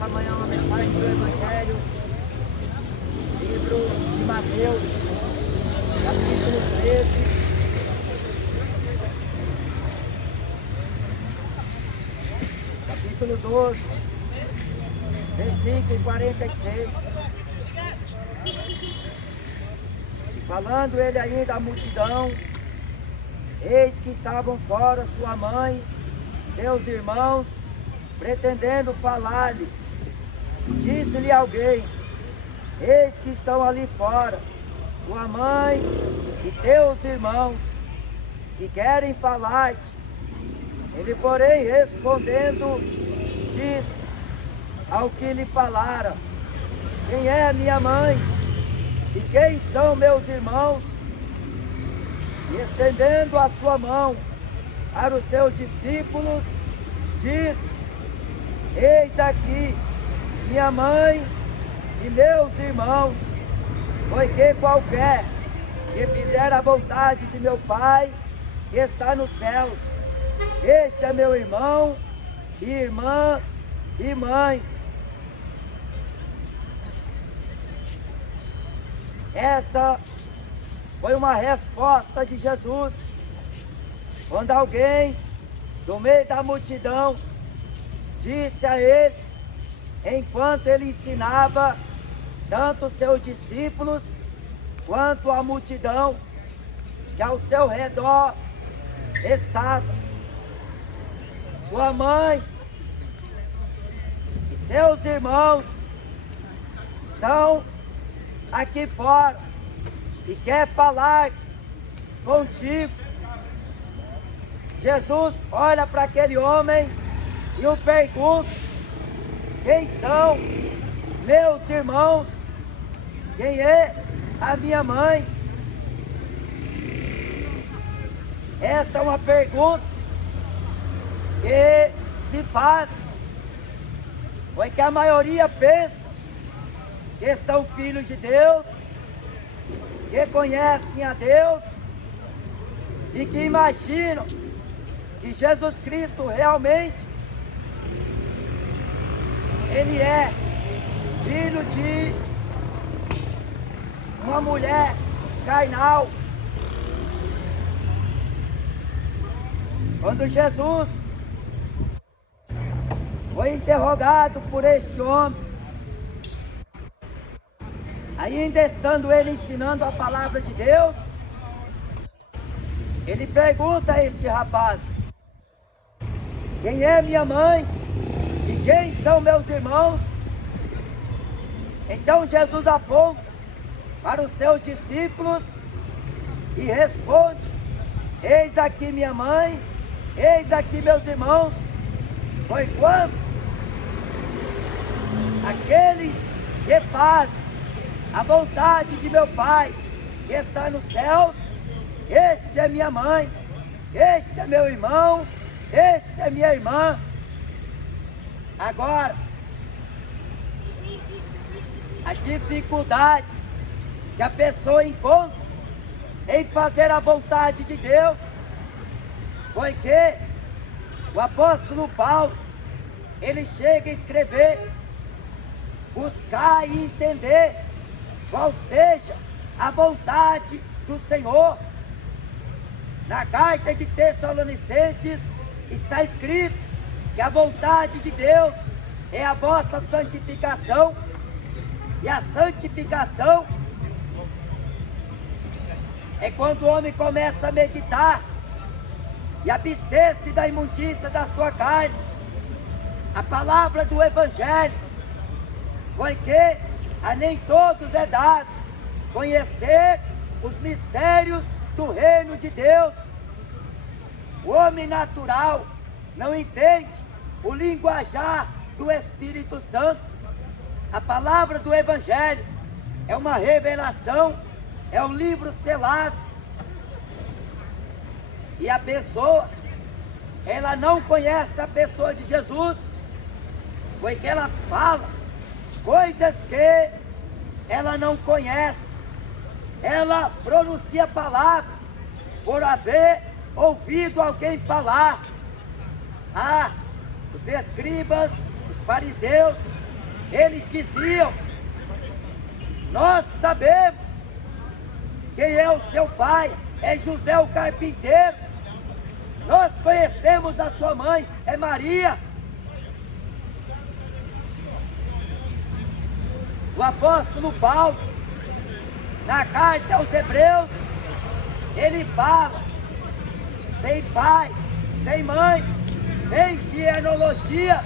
nessa manhã uma mensagem do Evangelho, livro de Mateus, capítulo 13, capítulo 12, versículo 46. E falando ele ainda à multidão, eis que estavam fora sua mãe, seus irmãos, pretendendo falar-lhe. Disse-lhe alguém: eis que estão ali fora tua mãe e teus irmãos, que querem falar-te. Ele, porém, respondendo, disse ao que lhe falara: quem é minha mãe e quem são meus irmãos? E estendendo a sua mão para os seus discípulos, disse: eis aqui minha mãe e meus irmãos, porque qualquer que fizer a vontade de meu Pai que está nos céus, este é meu irmão, e irmã e mãe. Esta foi uma resposta de Jesus, quando alguém do meio da multidão disse a ele, enquanto ele ensinava tanto os seus discípulos quanto a multidão que ao seu redor estava: sua mãe e seus irmãos estão aqui fora e quer falar contigo. Jesus olha para aquele homem e o pergunta: quem são meus irmãos? Quem é a minha mãe? Esta é uma pergunta que se faz, porque a maioria pensa que são filhos de Deus, que conhecem a Deus e que imaginam que Jesus Cristo realmente ele é filho de uma mulher carnal. Quando Jesus foi interrogado por este homem, ainda estando ele ensinando a palavra de Deus, ele pergunta a este rapaz: quem é minha mãe e quem são meus irmãos? Então Jesus aponta para os seus discípulos e responde: eis aqui minha mãe, eis aqui meus irmãos. Porquanto aqueles que fazem a vontade de meu Pai que está nos céus, este é minha mãe, este é meu irmão, este é minha irmã. Agora, a dificuldade que a pessoa encontra em fazer a vontade de Deus foi que o apóstolo Paulo, ele chega a escrever: buscar e entender qual seja a vontade do Senhor. Na carta de Tessalonicenses está escrito que a vontade de Deus é a vossa santificação, e a santificação é quando o homem começa a meditar e abster-se da imundícia da sua carne. A palavra do Evangelho foi que a nem todos é dado conhecer os mistérios do reino de Deus. O homem natural não entende o linguajar do Espírito Santo. A palavra do Evangelho é uma revelação, é um livro selado. E a pessoa, ela não conhece a pessoa de Jesus, porque ela fala coisas que ela não conhece. Ela pronuncia palavras por haver ouvido alguém falar. Os escribas, os fariseus, eles diziam: nós sabemos quem é o seu pai, é José o carpinteiro. Nós conhecemos a sua mãe, é Maria. O apóstolo Paulo, na carta aos Hebreus, ele fala: sem pai, sem mãe, sem genealogia,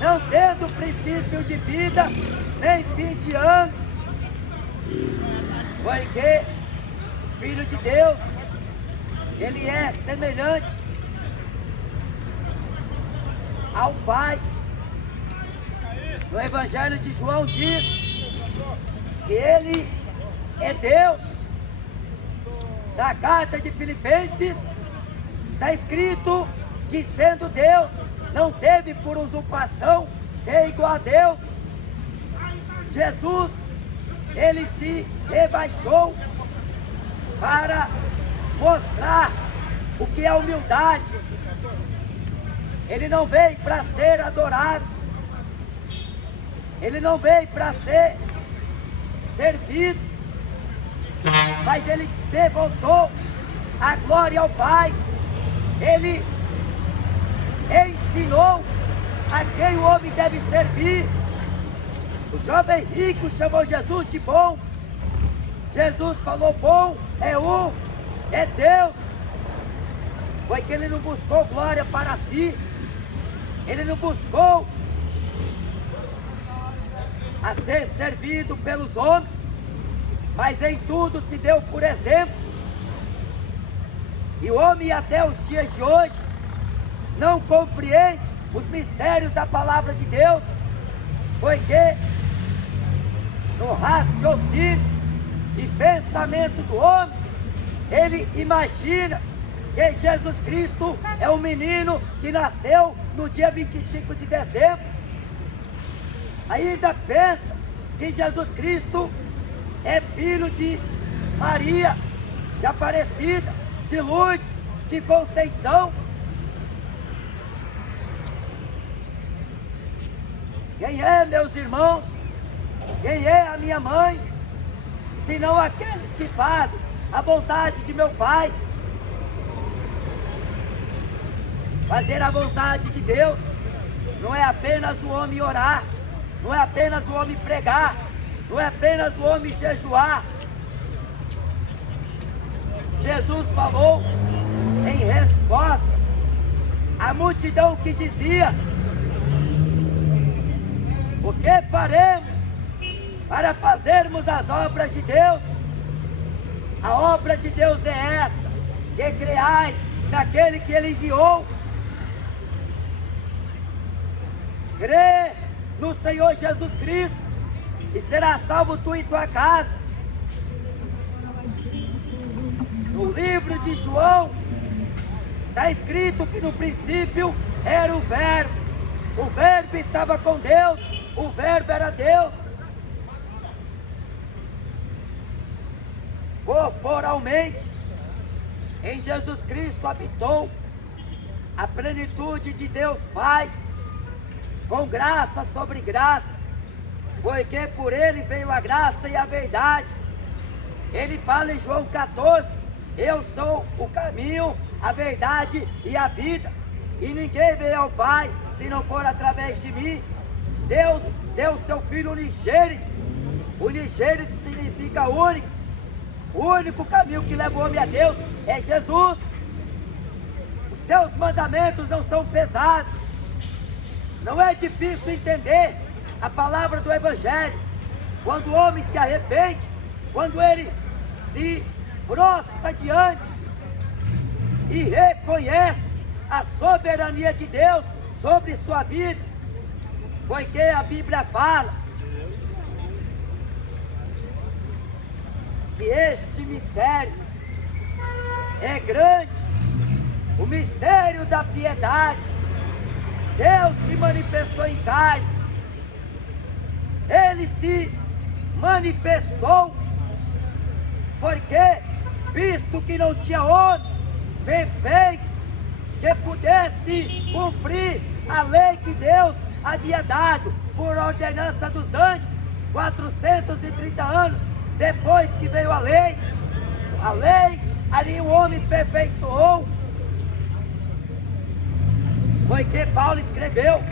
não tendo princípio de vida, nem fim de anos. Porque o Filho de Deus, ele é semelhante ao Pai. No Evangelho de João diz que ele é Deus. Na carta de Filipenses está escrito que, sendo Deus, não teve por usurpação ser igual a Deus. Jesus, ele se rebaixou para mostrar o que é humildade. Ele não veio para ser adorado, ele não veio para ser servido, mas ele devotou a glória ao Pai. Ele ensinou a quem o homem deve servir. O jovem rico chamou Jesus de bom. Jesus falou: bom é um, é Deus. Foi que ele não buscou glória para si, ele não buscou a ser servido pelos homens, mas em tudo se deu por exemplo. E o homem até os dias de hoje não compreende os mistérios da palavra de Deus, porque no raciocínio e pensamento do homem, ele imagina que Jesus Cristo é um menino que nasceu no dia 25 de dezembro. Ainda pensa que Jesus Cristo é filho de Maria, de Aparecida, de Lourdes, de Conceição. Quem é, meus irmãos? Quem é a minha mãe? Senão aqueles que fazem a vontade de meu Pai. Fazer a vontade de Deus não é apenas o homem orar, não é apenas o homem pregar, não é apenas o homem jejuar. Jesus falou em resposta à multidão que dizia: o que faremos para fazermos as obras de Deus? A obra de Deus é esta, que creais naquele que Ele enviou. Crê no Senhor Jesus Cristo e será salvo tu e tua casa. No livro de João está escrito que no princípio era o Verbo estava com Deus, o Verbo era Deus. Corporalmente, em Jesus Cristo habitou a plenitude de Deus Pai, com graça sobre graça, porque por Ele veio a graça e a verdade. Ele fala em João 14: eu sou o caminho, a verdade e a vida, e ninguém veio ao Pai se não for através de mim. Deus deu seu Filho unigênito. Unigênito significa único. O único caminho que leva o homem a Deus é Jesus. Os seus mandamentos não são pesados. Não é difícil entender a palavra do Evangelho. Quando o homem se arrepende, quando ele se prostra diante e reconhece a soberania de Deus sobre sua vida, porque a Bíblia fala que este mistério é grande, o mistério da piedade. Deus se manifestou em carne, Ele se manifestou, porque visto que não tinha homem perfeito que pudesse cumprir a lei que Deus havia dado, por ordenança dos anjos, 430 anos depois que veio a lei, ali o homem aperfeiçoou. Foi que Paulo escreveu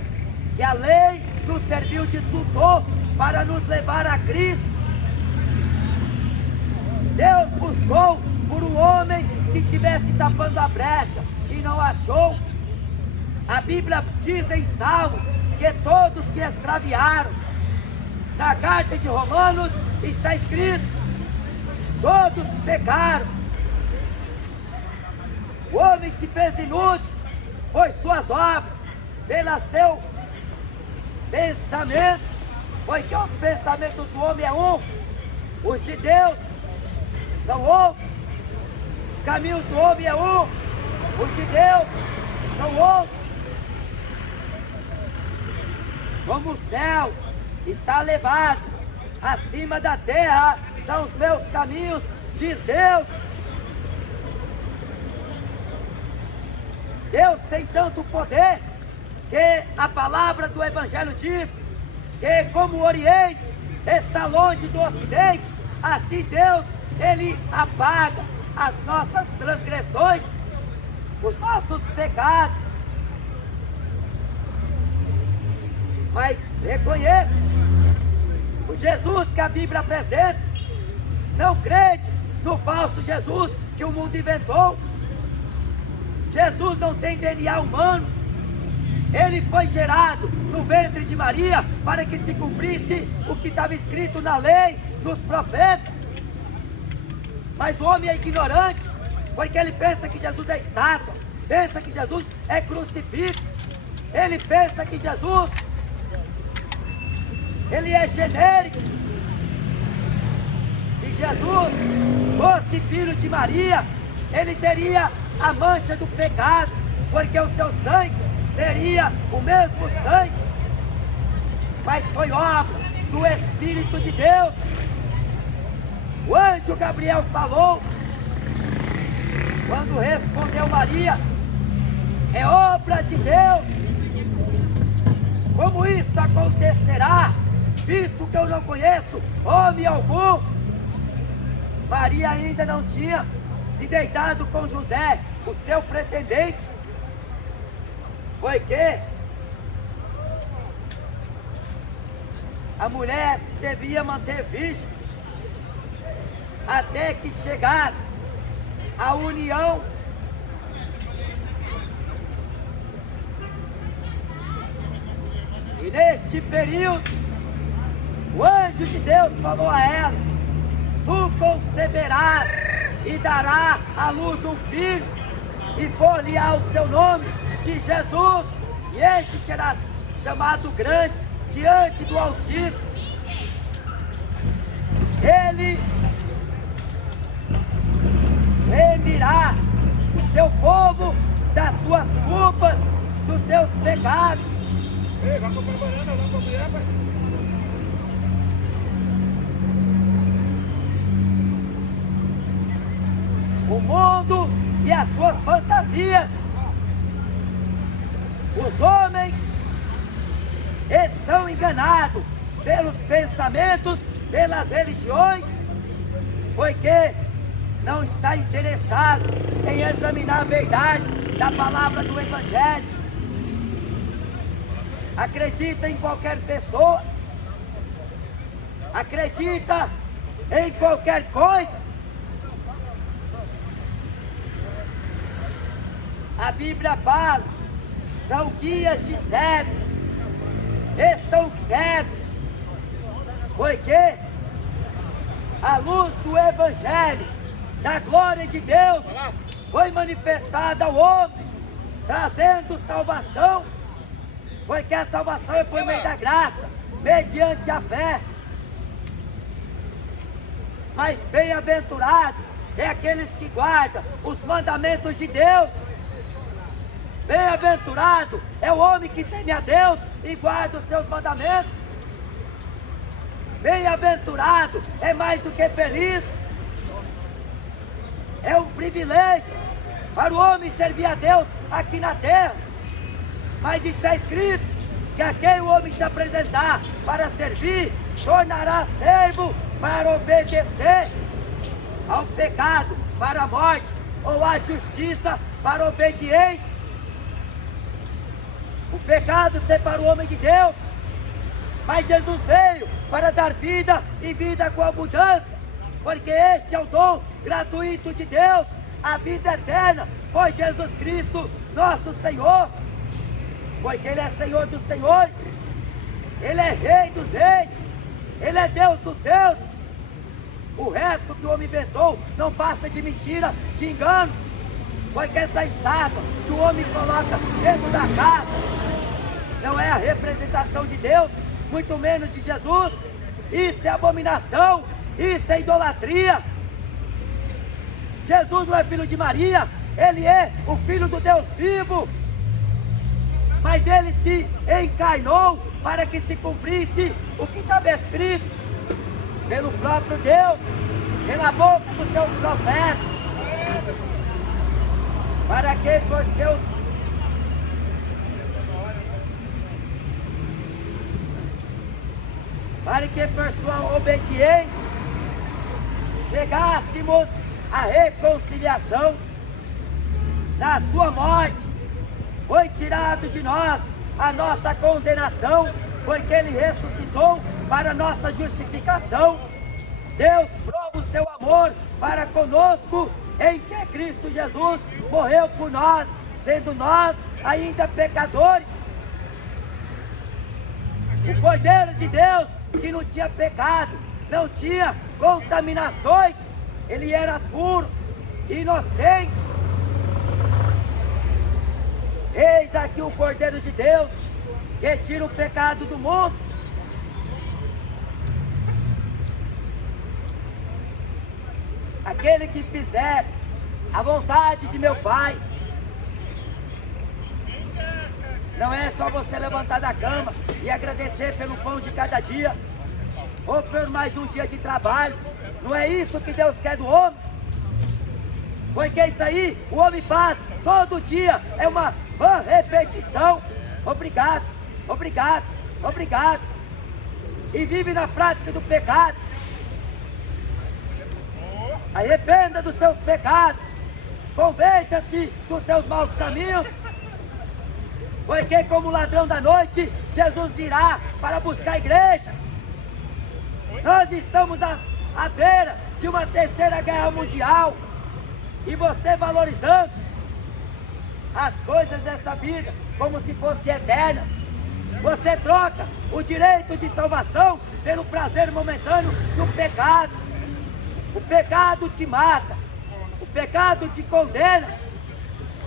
que a lei nos serviu de tutor para nos levar a Cristo. Deus buscou por um homem que estivesse tapando a brecha e não achou. A Bíblia diz em Salmos que todos se extraviaram. Na carta de Romanos está escrito: todos pecaram. O homem se fez inútil por suas obras, pelo seu pensamento, porque os pensamentos do homem é um, os de Deus são outros. Os caminhos do homem é um, os de Deus são outros. Como o céu está elevado acima da terra, são os meus caminhos, diz Deus. Deus tem tanto poder que a palavra do Evangelho diz que como o Oriente está longe do Ocidente, assim Deus, Ele apaga as nossas transgressões, os nossos pecados. Mas reconheça o Jesus que a Bíblia apresenta. Não credes no falso Jesus que o mundo inventou. Jesus não tem DNA humano. Ele foi gerado no ventre de Maria para que se cumprisse o que estava escrito na lei, nos profetas. Mas o homem é ignorante, porque ele pensa que Jesus é estátua, pensa que Jesus é crucifixo, ele pensa que Jesus, ele é genérico. Se Jesus fosse filho de Maria, ele teria a mancha do pecado, porque o seu sangue seria o mesmo sangue. Mas foi obra do Espírito de Deus. O anjo Gabriel falou, quando respondeu Maria: é obra de Deus. Como isto acontecerá, visto que eu não conheço homem algum? Maria ainda não tinha se deitado com José, o seu pretendente. Foi que a mulher se devia manter virgem até que chegasse a união e neste período o anjo de Deus falou a ela: tu conceberás e dará à luz um filho, e por-lhe-á o seu nome de Jesus, e este será chamado grande diante do Altíssimo. Ele remirá o seu povo das suas culpas, dos seus pecados. Ei, vai comprar banana, vai comprar, pai. O mundo e as suas fantasias. Os homens estão enganados pelos pensamentos, pelas religiões, porque não está interessado em examinar a verdade da palavra do Evangelho. Acredita em qualquer pessoa, acredita em qualquer coisa. A Bíblia fala, são guias de cegos, estão cegos, porque a luz do Evangelho, da glória de Deus, foi manifestada ao homem, trazendo salvação, porque a salvação é por meio da graça, mediante a fé. Mas bem-aventurado é aqueles que guardam os mandamentos de Deus. Bem-aventurado é o homem que teme a Deus e guarda os seus mandamentos. Bem-aventurado é mais do que feliz. É um privilégio para o homem servir a Deus aqui na terra. Mas está escrito que a quem o homem se apresentar para servir, tornará servo para obedecer ao pecado, para a morte, ou à justiça, para a obediência. O pecado separa o homem de Deus, mas Jesus veio para dar vida e vida com abundância, porque este é o dom gratuito de Deus, a vida eterna, por Jesus Cristo, nosso Senhor, porque Ele é Senhor dos senhores, Ele é Rei dos reis, Ele é Deus dos deuses. O resto que o homem inventou não passa de mentira, de engano, porque essa estátua que o homem coloca dentro da casa não é a representação de Deus, muito menos de Jesus. Isto é abominação, isto é idolatria. Jesus não é filho de Maria, Ele é o Filho do Deus vivo, mas Ele se encarnou para que se cumprisse o que estava escrito pelo próprio Deus, pela boca dos seus profetas, para que por seus sua obediência chegássemos à reconciliação. Na sua morte foi tirado de nós a nossa condenação, porque Ele ressuscitou para nossa justificação. Deus prova o seu amor para conosco em que Cristo Jesus morreu por nós, sendo nós ainda pecadores. O Cordeiro de Deus, que não tinha pecado, não tinha contaminações, Ele era puro, inocente. Eis aqui o Cordeiro de Deus, que tira o pecado do mundo. Aquele que fizer a vontade de meu Pai. Não é só você levantar da cama e agradecer pelo pão de cada dia, ou por mais um dia de trabalho. Não é isso que Deus quer do homem, porque isso aí o homem faz todo dia, é uma repetição. Obrigado, obrigado, obrigado, e vive na prática do pecado. Arrependa dos seus pecados, converta-se dos seus maus caminhos, porque como ladrão da noite, Jesus virá para buscar a igreja. Nós estamos à beira de uma terceira guerra mundial, e você valorizando as coisas desta vida como se fossem eternas, você troca o direito de salvação pelo prazer momentâneo do pecado. O pecado te mata, o pecado te condena,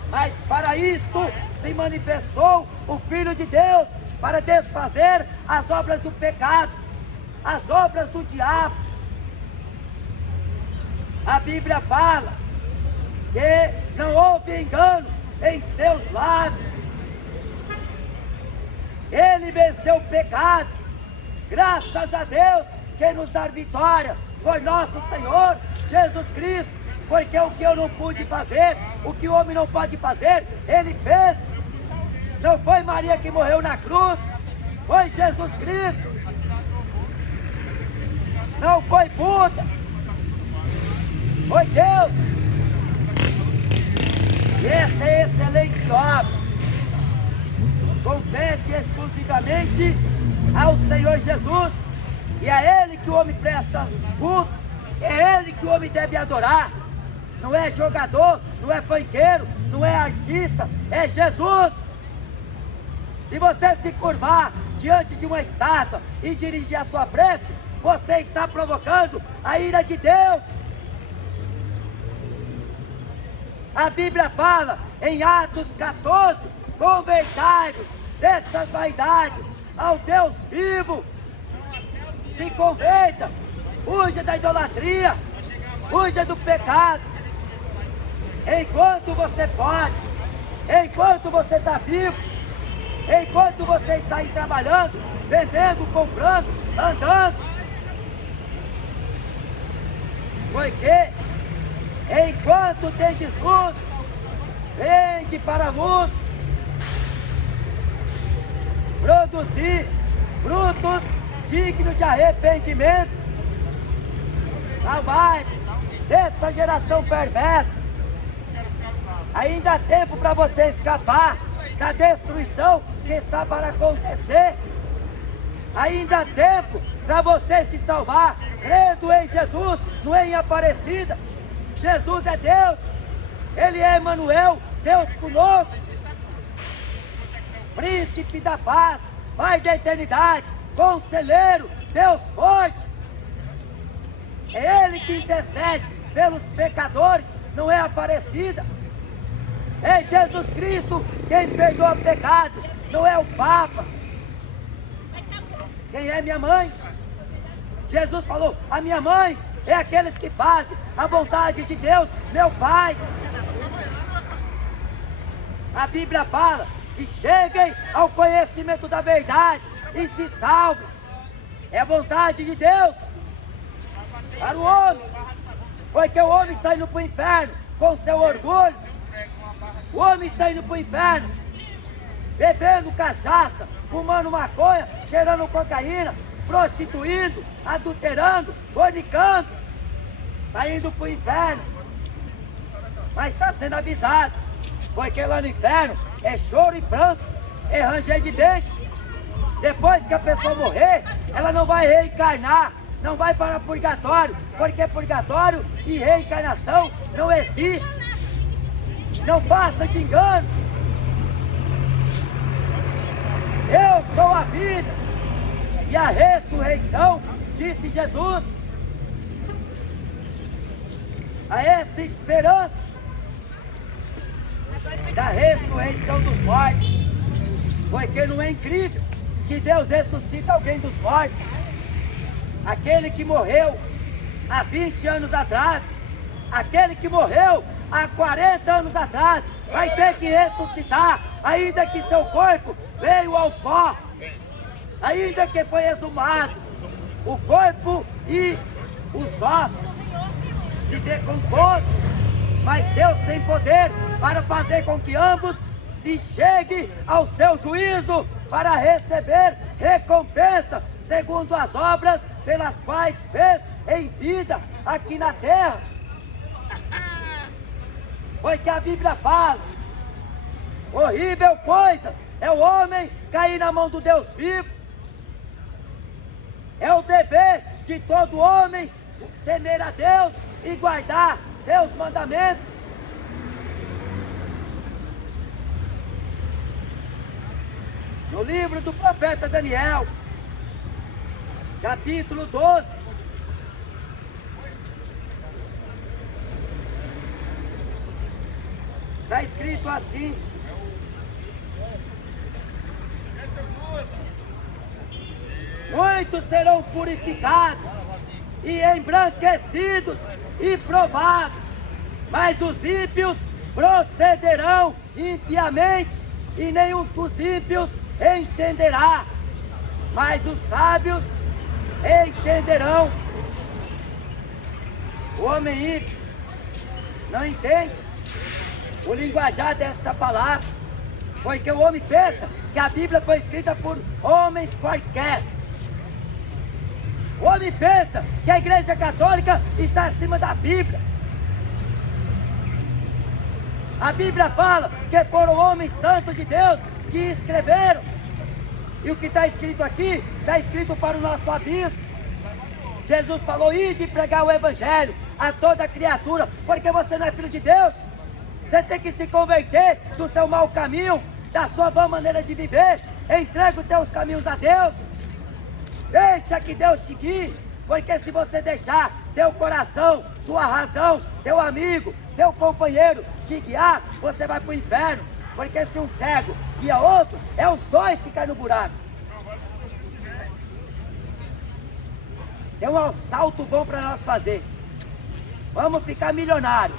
mas para isto se manifestou o Filho de Deus, para desfazer as obras do pecado, as obras do diabo. A Bíblia fala que não houve engano em seus lábios. Ele venceu o pecado, graças a Deus que nos dá vitória por nosso Senhor Jesus Cristo, porque o que eu não pude fazer, o que o homem não pode fazer, Ele fez. Não foi Maria que morreu na cruz, foi Jesus Cristo. Não foi Buda, foi Deus. E esta é excelente obra compete exclusivamente ao Senhor Jesus, e é Ele que o homem presta culto, é Ele que o homem deve adorar. Não é jogador, não é funkeiro, não é artista, é Jesus. Se você se curvar diante de uma estátua e dirigir a sua prece, você está provocando a ira de Deus. A Bíblia fala em Atos 14, convertai-vos dessas vaidades ao Deus vivo. Se converta, fuja da idolatria, fuja do pecado, enquanto você pode, enquanto você está vivo, enquanto você está aí trabalhando, vendendo, comprando, andando. Porque enquanto tendes luz, vende para a luz, produzir frutos dignos de arrependimento. Salvai-me desta geração perversa. Ainda há tempo para você escapar da destruição que está para acontecer. Ainda há tempo para você se salvar, crendo em Jesus, não é em Aparecida. Jesus é Deus, Ele é Emmanuel, Deus conosco, Príncipe da paz, Pai da eternidade, Conselheiro, Deus forte. É Ele que intercede pelos pecadores, não é Aparecida. É Jesus Cristo quem perdoa pecados, não é o Papa. Quem é minha mãe? Jesus falou, a minha mãe é aqueles que fazem a vontade de Deus, meu Pai. A Bíblia fala que cheguem ao conhecimento da verdade e se salvem. É a vontade de Deus para o homem, porque o homem está indo para o inferno com seu orgulho. O homem está indo para o inferno bebendo cachaça, fumando maconha, cheirando cocaína, prostituindo, adulterando, fornicando. Está indo para o inferno, mas está sendo avisado, porque lá no inferno é choro e pranto, é ranger de dentes. Depois que a pessoa morrer, ela não vai reencarnar, não vai para purgatório, porque purgatório e reencarnação não existe. Não passa de engano. Eu sou a vida e a ressurreição, disse Jesus. A essa esperança da ressurreição dos mortos, porque não é incrível que Deus ressuscita alguém dos mortos. Aquele que morreu há 20 anos atrás, aquele que morreu há 40 anos atrás, vai ter que ressuscitar, ainda que seu corpo veio ao pó, ainda que foi exumado, o corpo e os ossos se decompôs, mas Deus tem poder para fazer com que ambos se cheguem ao seu juízo, para receber recompensa, segundo as obras pelas quais fez em vida aqui na terra. Porque a Bíblia fala, horrível coisa é o homem cair na mão do Deus vivo. É o dever de todo homem temer a Deus e guardar seus mandamentos. No livro do profeta Daniel, capítulo 12, está escrito assim: muitos serão purificados e embranquecidos e provados, mas os ímpios procederão impiamente, e nenhum dos ímpios entenderá, mas os sábios entenderão. O homem ímpio não entende o linguajar desta palavra, porque o homem pensa que a Bíblia foi escrita por homens quaisquer. O homem pensa que a Igreja Católica está acima da Bíblia. A Bíblia fala que foram homens santos de Deus que escreveram. E o que está escrito aqui, está escrito para o nosso abismo. Jesus falou, ide pregar o Evangelho a toda criatura, porque você não é filho de Deus. Você tem que se converter do seu mau caminho, da sua vã maneira de viver. Entrega os teus caminhos a Deus. Deixa que Deus te guie, porque se você deixar teu coração, tua razão, teu amigo, teu companheiro te guiar, você vai para o inferno. Porque se um cego guia outro, é os dois que caem no buraco. Tem um assalto bom para nós fazer. Vamos ficar milionário.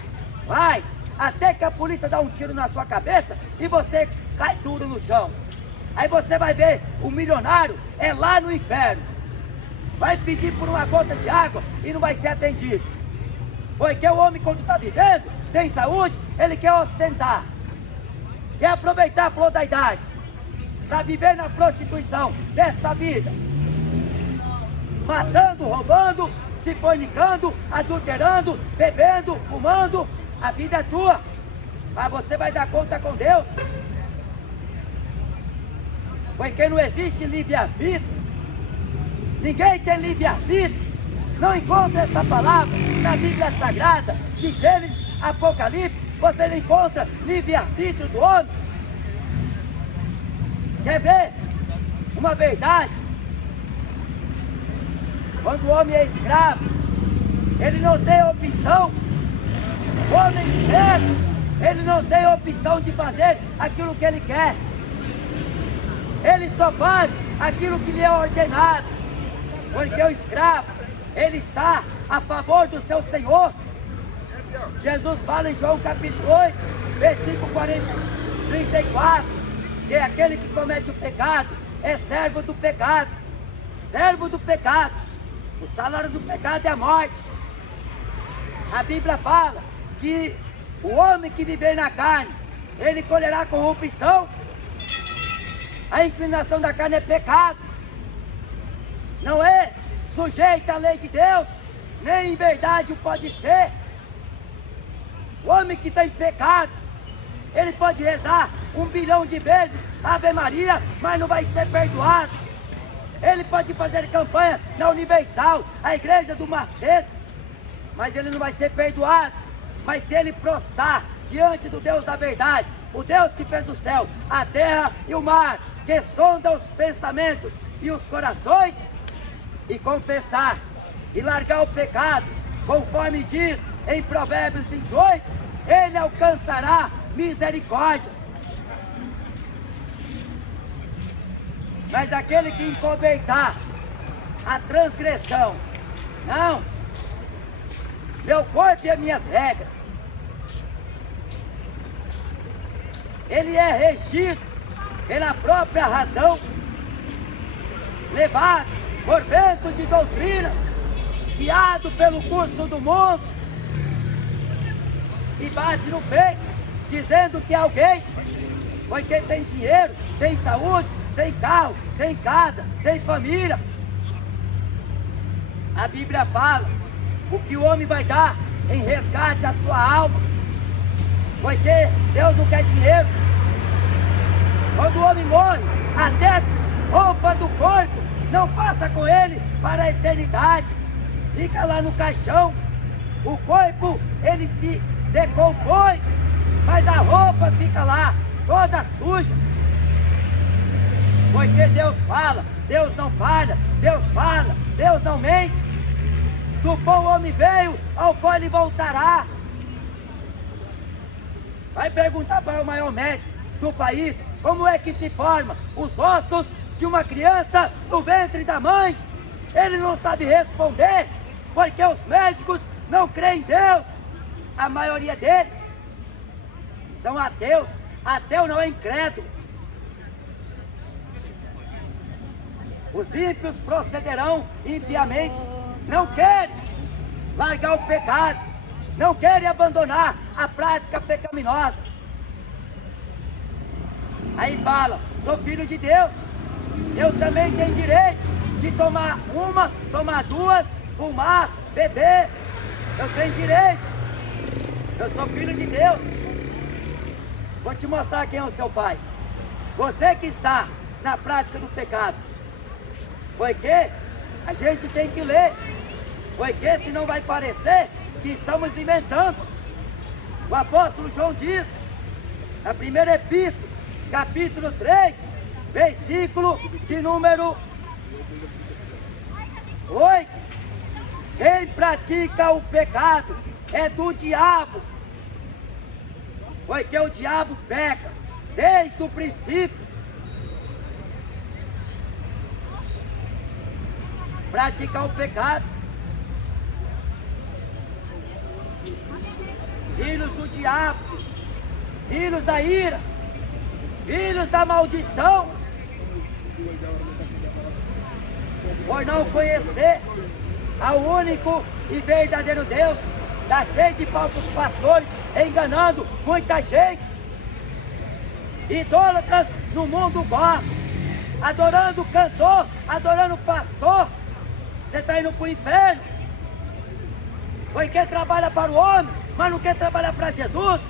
Vai, até que a polícia dá um tiro na sua cabeça e você cai duro no chão. Aí você vai ver, o milionário é lá no inferno. Vai pedir por uma gota de água e não vai ser atendido. Porque o homem, quando está vivendo, tem saúde, ele quer ostentar, quer aproveitar a flor da idade. para viver na prostituição desta vida, matando, roubando, se fornicando, adulterando, bebendo, fumando. A vida é tua, mas você vai dar conta com Deus, porque não existe livre-arbítrio. Ninguém tem livre-arbítrio. Não encontra essa palavra na Bíblia Sagrada de Gênesis, Apocalipse. Você não encontra livre-arbítrio do homem. Quer ver uma verdade? Quando o homem é escravo, ele não tem opção. O homem certo, ele não tem opção de fazer aquilo que ele quer. Ele só faz aquilo que lhe é ordenado. Porque o escravo, ele está a favor do seu Senhor. Jesus fala em João capítulo 8, versículo 34, que aquele que comete o pecado é servo do pecado. Servo do pecado. O salário do pecado é a morte. A Bíblia fala que o homem que viver na carne, ele colherá corrupção. A inclinação da carne é pecado. Não é sujeito à lei de Deus, nem em verdade o pode ser. O homem que está em pecado, ele pode rezar 1 bilhão de vezes Ave Maria, mas não vai ser perdoado. Ele pode fazer campanha na Universal, a igreja do Macedo, mas ele não vai ser perdoado. Mas se ele prostrar diante do Deus da verdade, o Deus que fez o céu, a terra e o mar, que sonda os pensamentos e os corações, e confessar e largar o pecado, conforme diz em Provérbios 28, ele alcançará misericórdia. Mas aquele que encobertar a transgressão, não, meu corpo e as minhas regras, ele é regido pela própria razão, levado por vento de doutrinas, guiado pelo curso do mundo, e bate no peito, dizendo que alguém, porque tem dinheiro, tem saúde, tem carro, tem casa, tem família. A Bíblia fala o que o homem vai dar em resgate à sua alma, porque Deus não quer dinheiro. Quando o homem morre, até roupa do corpo não passa com ele para a eternidade, fica lá no caixão. O corpo, ele se decompõe, mas a roupa fica lá, toda suja. Porque Deus fala, Deus não falha, Deus fala, Deus não mente. Do pó o homem veio, ao pó ele voltará. Vai perguntar para o maior médico do país, como é que se forma os ossos de uma criança no ventre da mãe. Ele não sabe responder, porque os médicos não creem em Deus. A maioria deles são ateus. Ateu não é incrédulo. Os ímpios procederão impiamente, não querem largar o pecado, não querem abandonar a prática pecaminosa. Aí fala, sou filho de Deus, eu também tenho direito de tomar uma, tomar duas, fumar, beber. Eu tenho direito, eu sou filho de Deus. Vou te mostrar quem é o seu pai. Você que está na prática do pecado. Porque a gente tem que ler, porque senão vai parecer que estamos inventando. O apóstolo João diz, na primeira epístola, capítulo 3, versículo de número 8. Quem pratica o pecado é do diabo, porque o diabo peca desde o princípio. Praticar o pecado, filhos do diabo, filhos da ira, filhos da maldição, por não conhecer ao único e verdadeiro Deus. Está cheio de falsos pastores enganando muita gente. Idólatras no mundo gospel, adorando cantor, adorando pastor, você está indo para o inferno. Pois quem trabalha para o homem, mas não quer trabalhar para Jesus.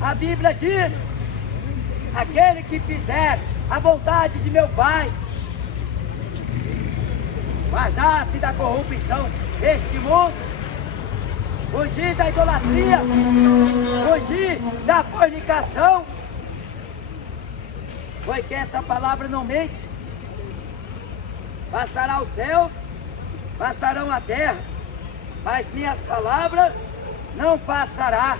A Bíblia diz: aquele que fizer a vontade de meu Pai, guardar-se da corrupção deste mundo, fugir da idolatria, fugir da fornicação, pois que esta palavra não mente. Passará os céus, passarão a terra, mas minhas palavras não passará.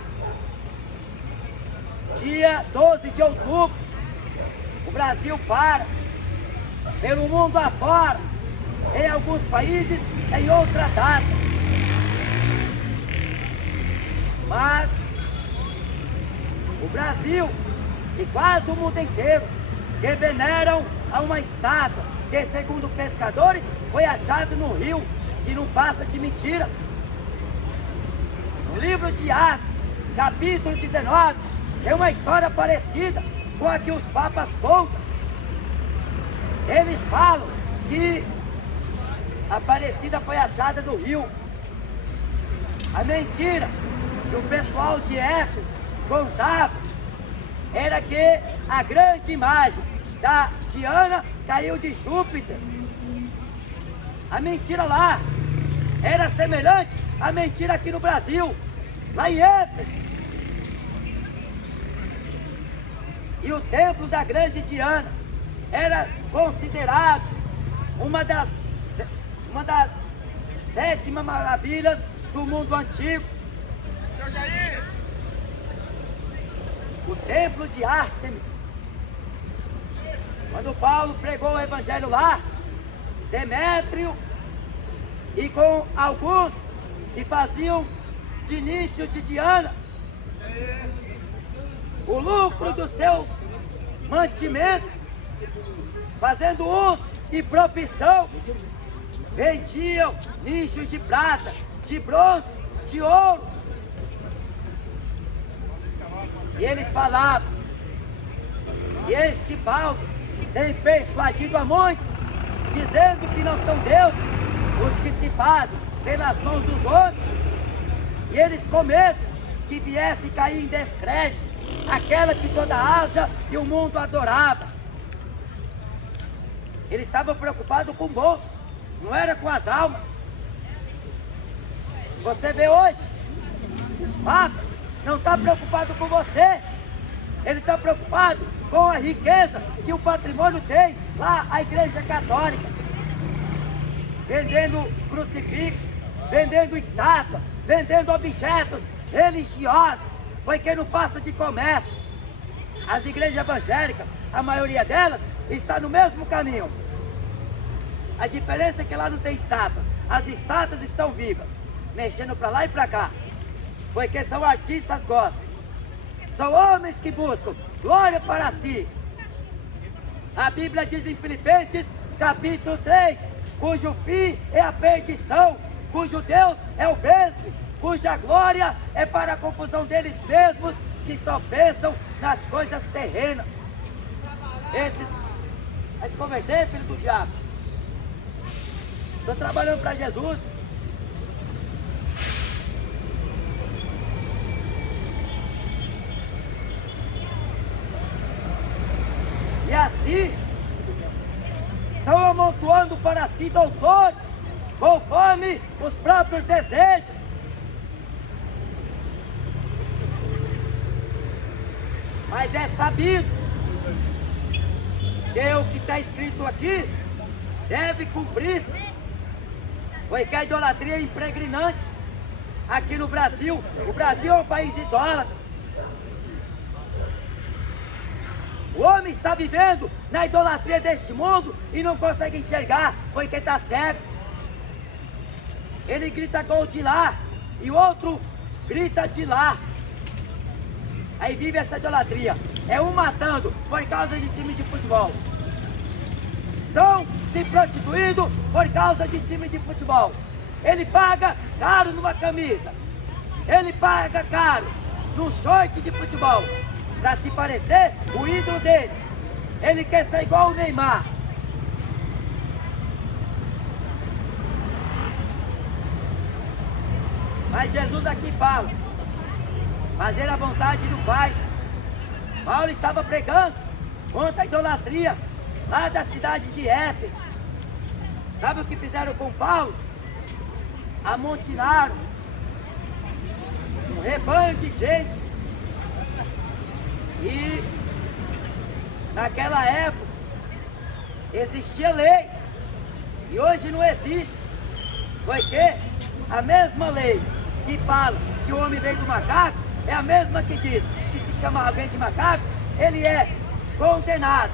Dia 12 de outubro, o Brasil para, pelo mundo afora, em alguns países, em outra data. Mas o Brasil e quase o mundo inteiro que veneram a uma estátua que, segundo pescadores, foi achado no rio, que não passa de mentira. No livro de Atos, capítulo 19, tem uma história parecida com a que os papas contam. Eles falam que a Aparecida foi achada no rio. A mentira que o pessoal de Éfeso contava era que a grande imagem da Diana caiu de Júpiter. A mentira lá era semelhante à mentira aqui no Brasil, lá em Éfeso. E o templo da grande Diana era considerado uma das 7 maravilhas do mundo antigo. O templo de Ártemis. Quando Paulo pregou o evangelho lá, Demétrio e com alguns que faziam de nicho de Diana o lucro dos seus mantimentos, fazendo uso e profissão, vendiam nichos de prata, de bronze, de ouro. E eles falavam que este Paulo tem persuadido a muitos, dizendo que não são deuses os que se fazem pelas mãos dos homens. E eles com medo que viesse cair em descrédito aquela que toda a Ásia e o mundo adorava. Eles estavam preocupados com o bolso, não era com as almas. Você vê hoje, os papas não estão preocupados com você, ele está preocupado com a riqueza que o patrimônio tem lá, a Igreja Católica, vendendo crucifixo, vendendo estátua, vendendo objetos religiosos, porque não passa de comércio. As igrejas evangélicas, a maioria delas, está no mesmo caminho. A diferença é que lá não tem estátua, as estátuas estão vivas, mexendo para lá e para cá, porque são artistas gospel, são homens que buscam glória para si. A Bíblia diz em Filipenses capítulo 3, cujo fim é a perdição, cujo Deus é o ventre, cuja glória é para a confusão deles mesmos, que só pensam nas coisas terrenas. Esses vai se converter, filho do diabo. Estou trabalhando para Jesus. E assim estão amontoando para si doutores, conforme os próprios desejos. Mas é sabido que o que está escrito aqui deve cumprir-se, porque a idolatria é impregnante aqui no Brasil. O Brasil é um país idólatra. O homem está vivendo na idolatria deste mundo e não consegue enxergar, porque está cego. Ele grita gol de lá e o outro grita de lá. Aí vive essa idolatria. É um matando por causa de time de futebol. Estão se prostituindo por causa de time de futebol. Ele paga caro numa camisa. Ele paga caro num short de futebol. para se parecer o ídolo dele. Ele quer ser igual o Neymar. Mas Jesus aqui fala, fazer a vontade do Pai. Paulo estava pregando contra a idolatria lá da cidade de Éfeso. Sabe o que fizeram com Paulo? Amontinaram um rebanho de gente. E naquela época existia lei. E hoje não existe. Porque a mesma lei que fala que o homem veio do macaco é a mesma que diz que se chama alguém de macaco, ele é condenado.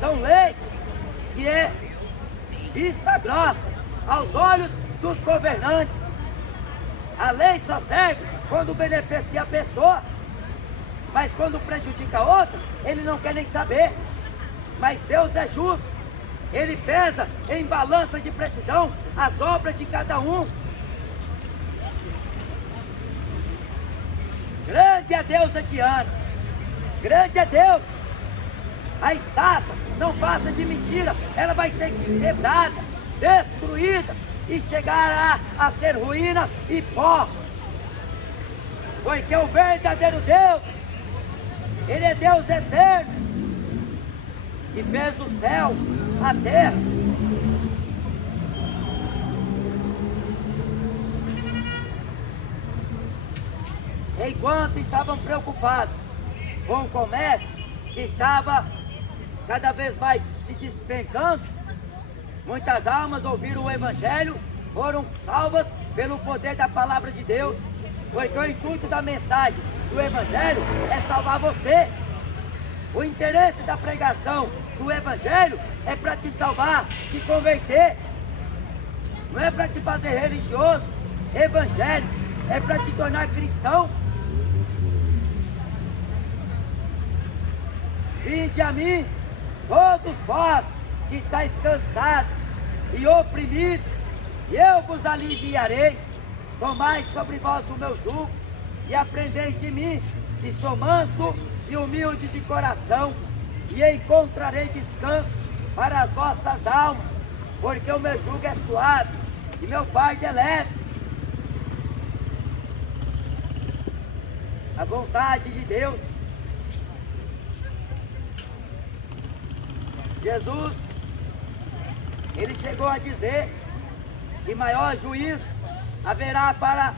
São leis que é vista grossa aos olhos dos governantes. A lei só serve quando beneficia a pessoa, mas quando prejudica a outra, ele não quer nem saber. Mas Deus é justo, Ele pesa em balança de precisão as obras de cada um. Grande é Deus, Diana, grande é Deus. A estátua não passa de mentira, ela vai ser quebrada, destruída e chegará a ser ruína e pó. Porque o verdadeiro Deus, Ele é Deus eterno, que fez o céu, a terra. Enquanto estavam preocupados com o comércio, que estava cada vez mais se despencando, muitas almas ouviram o Evangelho, foram salvas pelo poder da palavra de Deus. Porque o intuito da mensagem do Evangelho é salvar você. O interesse da pregação do Evangelho é para te salvar, te converter. Não é para te fazer religioso, evangélico, é para te tornar cristão. Vinde a mim, todos vós que estáis cansados e oprimidos, e eu vos aliviarei. Tomai sobre vós o meu jugo e aprendeis de mim, que sou manso e humilde de coração, e encontrarei descanso para as vossas almas, porque o meu jugo é suave e meu fardo é leve. A vontade de Deus. Jesus, Ele chegou a dizer que maior juízo haverá para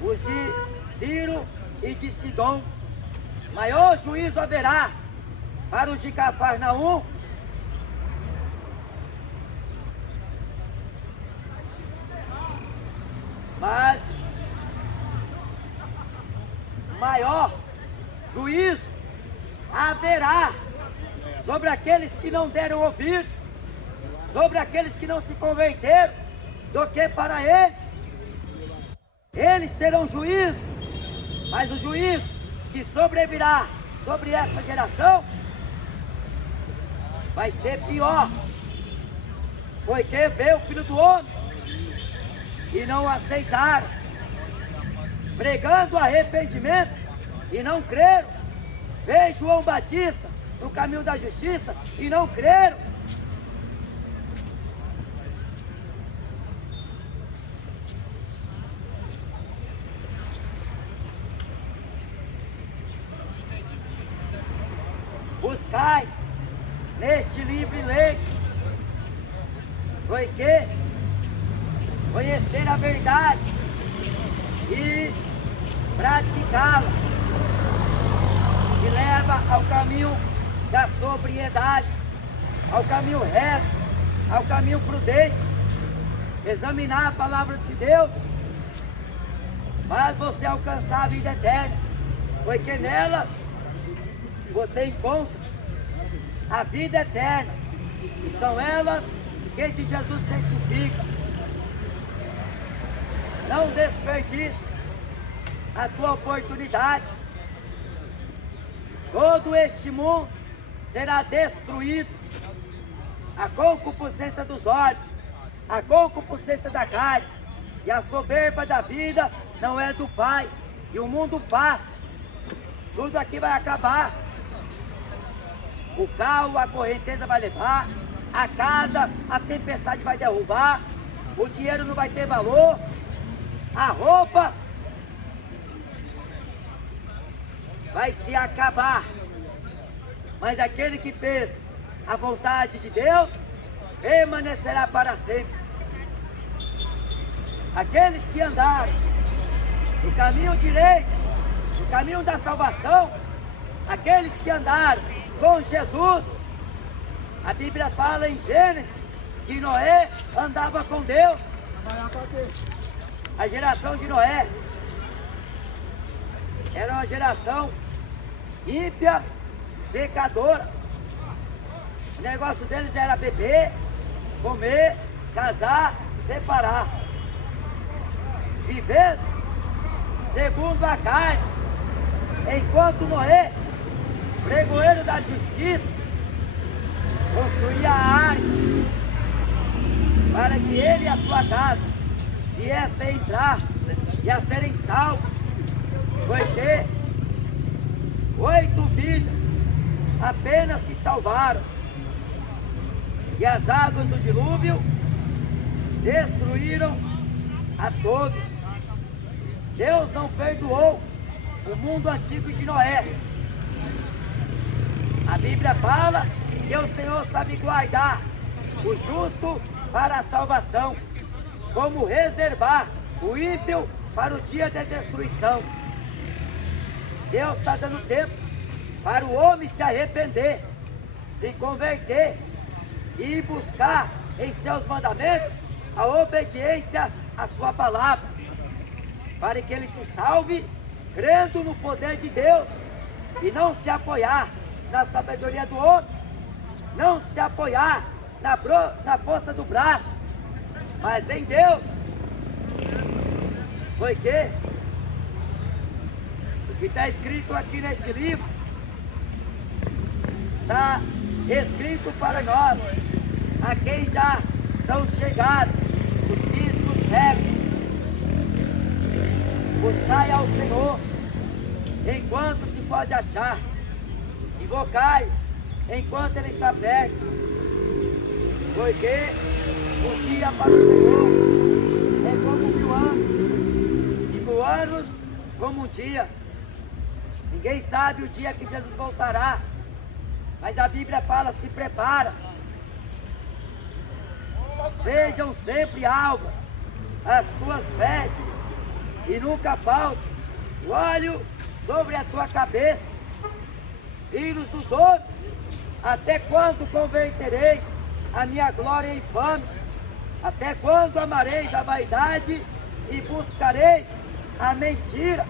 os de Ciro e de Sidom. Maior juízo haverá para os de Cafarnaum. Mas maior juízo haverá sobre aqueles que não deram ouvido, sobre aqueles que não se converteram, do que para eles. Eles terão juízo, mas o juízo que sobrevirá sobre essa geração vai ser pior, porque veio o Filho do Homem e não o aceitaram, pregando arrependimento e não creram. Veio João Batista no caminho da justiça e não creram. Buscai neste livro e lei, porque conhecer a verdade e praticá-la, que leva ao caminho da sobriedade, ao caminho reto, ao caminho prudente. Examinar a palavra de Deus faz você alcançar a vida eterna, porque nela você encontra a vida eterna, e são elas que de Jesus testificam. Não desperdice a tua oportunidade. Todo este mundo será destruído. A concupiscência dos olhos, a concupiscência da carne, E a soberba da vida não é do Pai. E o mundo passa. Tudo aqui vai acabar. O carro, a correnteza vai levar. A casa, a tempestade vai derrubar. O dinheiro não vai ter valor. A roupa vai se acabar. Mas aquele que fez a vontade de Deus permanecerá para sempre. Aqueles que andaram no caminho direito, no caminho da salvação, aqueles que andaram com Jesus, a Bíblia fala em Gênesis que Noé andava com Deus. A geração de Noé era uma geração ímpia, pecadora. O negócio deles era beber, comer, casar, separar. Vivendo segundo a carne, enquanto Noé, pregoeiro da justiça, construía a arca para que ele e a sua casa viessem entrar e a serem salvos. Foi que 8 vidas apenas se salvaram, e as águas do dilúvio destruíram a todos. Deus não perdoou o mundo antigo de Noé. A Bíblia fala que o Senhor sabe guardar o justo para a salvação, como reservar o ímpio para o dia da destruição. Deus está dando tempo para o homem se arrepender, se converter e buscar em seus mandamentos a obediência à sua palavra, para que ele se salve crendo no poder de Deus e não se apoiar na sabedoria do homem, não se apoiar na força do braço, mas em Deus. Foi que o que está escrito aqui neste livro está escrito para nós, a quem já são chegados os fins dos séculos. Buscai ao Senhor enquanto se pode achar, invocai enquanto Ele está perto, porque o dia para o Senhor é como 1000 anos, e 1000 anos como um dia. Ninguém sabe o dia que Jesus voltará, mas a Bíblia fala: se prepara, sejam sempre alvas as tuas vestes, e nunca falte o óleo sobre a tua cabeça. Filhos dos homens, até quando convertereis a minha glória em infame? Até quando amareis a vaidade e buscareis a mentira?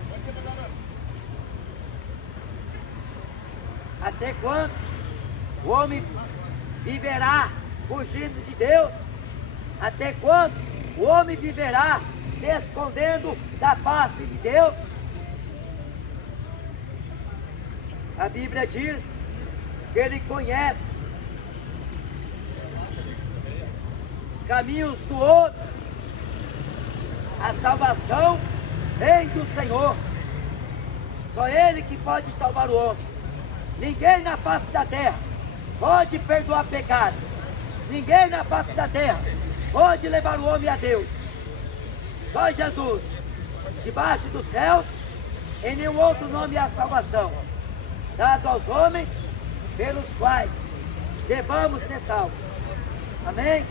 Até quando o homem viverá fugindo de Deus? Até quando o homem viverá se escondendo da face de Deus? A Bíblia diz que Ele conhece os caminhos do homem. A salvação vem do Senhor. Só Ele que pode salvar o homem. Ninguém na face da terra pode perdoar pecado. Ninguém na face da terra pode levar o homem a Deus. Só Jesus. Debaixo dos céus, em nenhum outro nome há salvação, dado aos homens pelos quais devamos ser salvos. Amém?